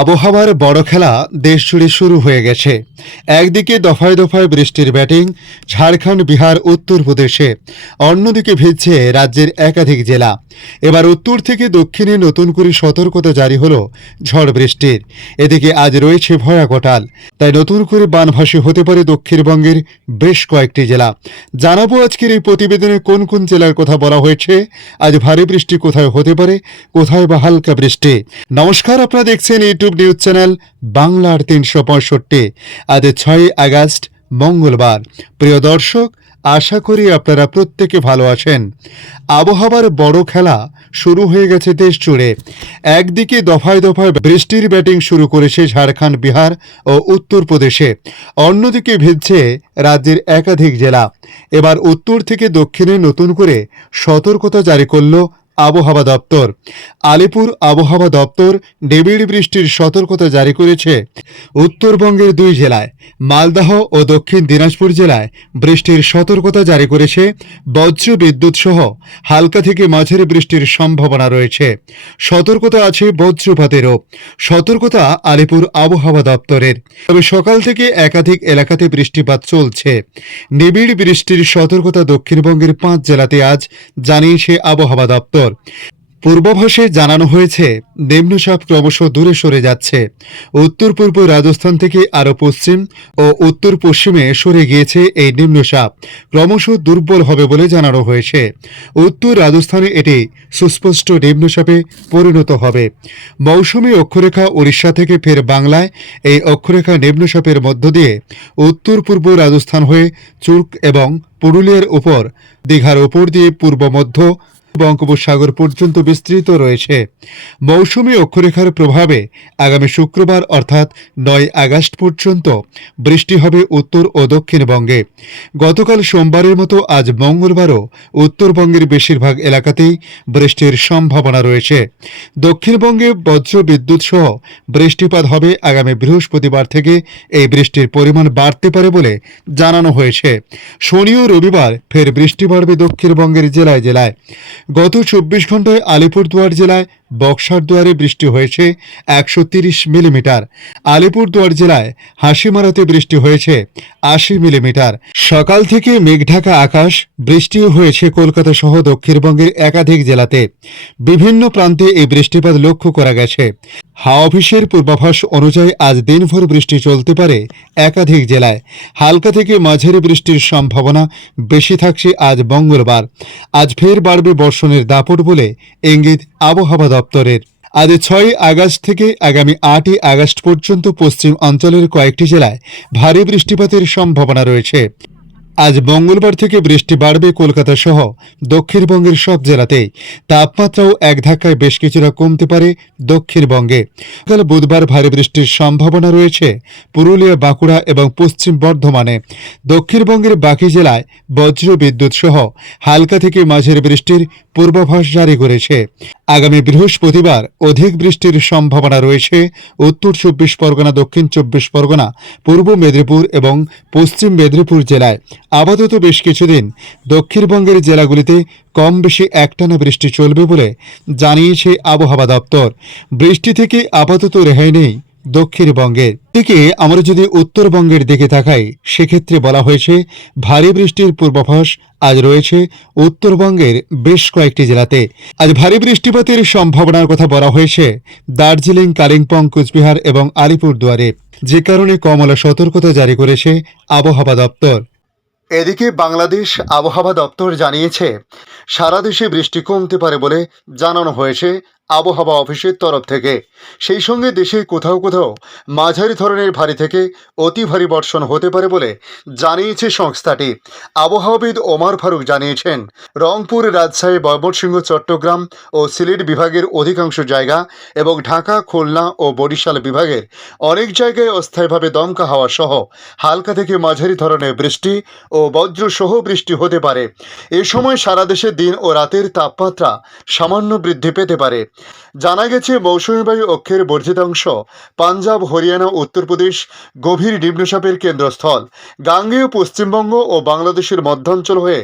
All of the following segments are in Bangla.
আবহাওয়ার বড় খেলা দেশ জুড়ে শুরু হয়ে গেছে। একদিকে দফায় দফায় বৃষ্টির ব্যাটিং ঝাড়খণ্ড, বিহার, উত্তরপ্রদেশে, অন্যদিকে ভিজছে রাজ্যের একাধিক জেলা। এবার উত্তর থেকে দক্ষিণে নতুন করে সতর্কতা জারি হলো ঝড় বৃষ্টির। এদিকে আজ রয়েছে ভয়াকটাল, তাই নতুন করে বানভাসী হতে পারে দক্ষিণবঙ্গের বেশ কয়েকটি জেলা। জানাবো আজকের এই প্রতিবেদনে কোন কোন জেলার কথা বলা হয়েছে, আজ ভারী বৃষ্টি কোথায় হতে পারে, কোথায় বা হালকা বৃষ্টি। নমস্কার, আপনারা দেখছেন ইউটিউব নিউজ চ্যানেল বাংলার ৩৬৫। আজ ৬ আগস্ট মঙ্গলবার। প্রিয় দর্শক, আশা করি আপনারা প্রত্যেকে ভালো আছেন। আবহাওয়ার বড় খেলা শুরু হয়ে গেছে দেশ জুড়ে। একদিকে দফায় দফায় বৃষ্টির ব্যাটিং শুরু করেছে ঝাড়খণ্ড, বিহার ও উত্তরপ্রদেশে, অন্যদিকে ভিজছে রাজ্যের একাধিক জেলা। এবার উত্তর থেকে দক্ষিণে নতুন করে সতর্কতা জারি করল আবহাওয়া দপ্তর। আলিপুর আবহাওয়া দপ্তর নিবিড় বৃষ্টির সতর্কতা জারি করেছে উত্তরবঙ্গের দুই জেলায়। মালদহ ও দক্ষিণ দিনাজপুর জেলায় বৃষ্টির সতর্কতা জারি করেছে। বজ্র বিদ্যুৎ সহ হালকা থেকে মাঝারি বৃষ্টির সম্ভাবনা রয়েছে। সতর্কতা আছে বজ্রপাতেরও। সতর্কতা আলিপুর আবহাওয়া দপ্তরের। তবে সকাল থেকে একাধিক এলাকাতে বৃষ্টিপাত চলছে। নিবিড় বৃষ্টির সতর্কতা দক্ষিণবঙ্গের 5 জেলাতে আজ জানিয়েছে আবহাওয়া দপ্তর। পূর্বাভাসে জানানো হয়েছে নিম্নচাপ ক্রমশ দূরে সরে যাচ্ছে। উত্তর পূর্ব রাজস্থান থেকে আরও পশ্চিম ও উত্তর পশ্চিমে সরে গিয়েছে এই নিম্নচাপ, ক্রমশ দুর্বল হবে বলে জানানো হয়েছে। উত্তর রাজস্থানে এটি সুস্পষ্ট নিম্নচাপে পরিণত হবে। মৌসুমী অক্ষরেখা উড়িষ্যা থেকে ফের বাংলায়। এই অক্ষরেখা নিম্নচাপের মধ্য দিয়ে উত্তর পূর্ব রাজস্থান হয়ে চুর্ক এবং পুরুলিয়ার উপর, দীঘার উপর দিয়ে পূর্ব মধ্য বঙ্গোপসাগর পর্যন্ত বিস্তৃত রয়েছে। মৌসুমী অক্ষরেখার প্রভাবে আগামী শুক্রবার অর্থাৎ 9 আগস্ট পর্যন্ত বৃষ্টি হবে উত্তর ও দক্ষিণবঙ্গে। গতকাল সোমবারের মতো আজ মঙ্গলবারও উত্তরবঙ্গের বেশিরভাগ এলাকাতেই বৃষ্টির সম্ভাবনা রয়েছে। দক্ষিণবঙ্গে বজ্র বিদ্যুৎ সহ বৃষ্টিপাত হবে আগামী বৃহস্পতিবার থেকে। এই বৃষ্টির পরিমাণ বাড়তে পারে বলে জানানো হয়েছে। শনি ও রবিবার ফের বৃষ্টি বাড়বে দক্ষিণবঙ্গের জেলায় জেলায়। গত 24 ঘন্টায় আলিপুরদুয়ার জেলায় বক্সার দুয়ারে বৃষ্টি হয়েছে 130 মিলিমিটার। আলিপুরদুয়ার জেলায় হাসিমারাতে বৃষ্টি হয়েছে 80 মিলিমিটার। সকাল থেকে মেঘঢাকা আকাশ, বৃষ্টিও হয়েছে কলকাতা সহ দক্ষিণবঙ্গের একাধিক জেলাতে। বিভিন্ন প্রান্তে এই বৃষ্টিপাত লক্ষ্য করা গেছে। হাওয়া অফিসের পূর্বাভাস অনুযায়ী আজ দিনভর বৃষ্টি চলতে পারে একাধিক জেলায়। হালকা থেকে মাঝারি বৃষ্টির সম্ভাবনা বেশি থাকছে আজ মঙ্গলবার। আজ ফের বাড়বে বর্ষণের দাপট বলে ইঙ্গিত আবহাওয়া দপ্তরের। আজ 6 আগস্ট থেকে আগামী 8 আগস্ট পর্যন্ত পশ্চিম অঞ্চলের কয়েকটি জেলায় ভারী বৃষ্টিপাতের সম্ভাবনা রয়েছে। আজ মঙ্গলবার থেকে বৃষ্টি বাড়বে কলকাতা সহ দক্ষিণবঙ্গের সব জেলাতেই। তাপমাত্রাও এক ধাক্কায় বেশ কিছুটা কমতে পারে দক্ষিণবঙ্গে। কাল বুধবার ভারী বৃষ্টির সম্ভাবনা রয়েছে পুরুলিয়া, বাঁকুড়া এবং পশ্চিম বর্ধমানে। দক্ষিণবঙ্গের বাকি জেলায় বজ্র বিদ্যুৎ সহ হালকা থেকে মাঝারি বৃষ্টির পূর্বাভাস জারি করেছে। আগামী বৃহস্পতিবার অধিক বৃষ্টির সম্ভাবনা রয়েছে উত্তর 24 পরগনা, দক্ষিণ 24 পরগনা, পূর্ব মেদিনীপুর এবং পশ্চিম মেদিনীপুর জেলায়। আপাতত বেশ কিছুদিন দক্ষিণবঙ্গের জেলাগুলিতে কম বেশি একটানা বৃষ্টি চলবে বলে জানিয়েছে আবহাওয়া দপ্তর। বৃষ্টি থেকে আপাতত রেহাই নেই দক্ষিণবঙ্গের দিকে। আমরা যদি উত্তরবঙ্গের দিকে তাকাই, সেক্ষেত্রে বলা হয়েছে ভারী বৃষ্টির পূর্বাভাস আজ রয়েছে উত্তরবঙ্গের বেশ কয়েকটি জেলাতে। আজ ভারী বৃষ্টিপাতের সম্ভাবনার কথা বলা হয়েছে দার্জিলিং, কালিম্পং, কোচবিহার এবং আলিপুরদুয়ারে, যে কারণে কমলা সতর্কতা জারি করেছে আবহাওয়া দপ্তর। এদিকে বাংলাদেশ আবহাওয়া দপ্তর জানিয়েছে সারা দেশে বৃষ্টি কমতে পারে বলে জানানো হয়েছে আবহাওয়া অফিসের তরফ থেকে। সেই সঙ্গে দেশে কোথাও কোথাও মাঝারি ধরনের ভারী থেকে অতি ভারী বর্ষণ হতে পারে বলে জানিয়েছে সংস্থাটি। আবহাওয়াবিদ ওমর ফারুক জানিয়েছেন, রংপুর, রাজশাহী, ময়মনসিংহ, চট্টগ্রাম ও সিলেট বিভাগের অধিকাংশ জায়গা এবং ঢাকা, খুলনা ও বরিশাল বিভাগের অনেক জায়গায় অস্থায়ীভাবে দমকা হাওয়া সহ হালকা থেকে মাঝারি ধরনের বৃষ্টি ও বজ্র সহ বৃষ্টি হতে পারে। এ সময় সারা দেশে দিন ও রাতের তাপমাত্রা সামান্য বৃদ্ধি পেতে পারে। জানা গেছে মৌসুমী বায়ু অক্ষের বর্ধিত অংশ পাঞ্জাব, হরিয়ানা, উত্তরপ্রদেশ গভীর নিম্নচাপের কেন্দ্রস্থল গাঙ্গেয় পশ্চিমবঙ্গ ও বাংলাদেশের মধ্যাঞ্চল হয়ে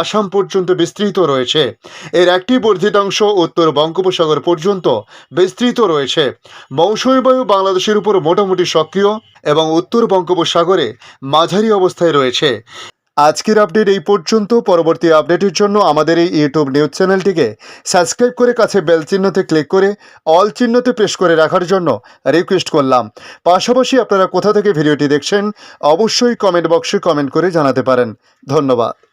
আসাম পর্যন্ত বিস্তৃত রয়েছে। এর একটি বর্ধিত অংশ উত্তর বঙ্গোপসাগর পর্যন্ত বিস্তৃত রয়েছে। মৌসুমী বায়ু বাংলাদেশের উপর মোটামুটি সক্রিয় এবং উত্তর বঙ্গোপসাগরে মাঝারি অবস্থায় রয়েছে। আজকের আপডেট এই পর্যন্ত। পরবর্তী আপডেটের জন্য আমাদের এই ইউটিউব নিউজ চ্যানেলটিকে সাবস্ক্রাইব করে কাছে বেল চিহ্নতে ক্লিক করে অল চিহ্নতে প্রেস করে রাখার জন্য রিকোয়েস্ট করলাম। পাশাপাশি আপনারা কোথা থেকে ভিডিওটি দেখছেন অবশ্যই কমেন্ট বক্সে কমেন্ট করে জানাতে পারেন। ধন্যবাদ।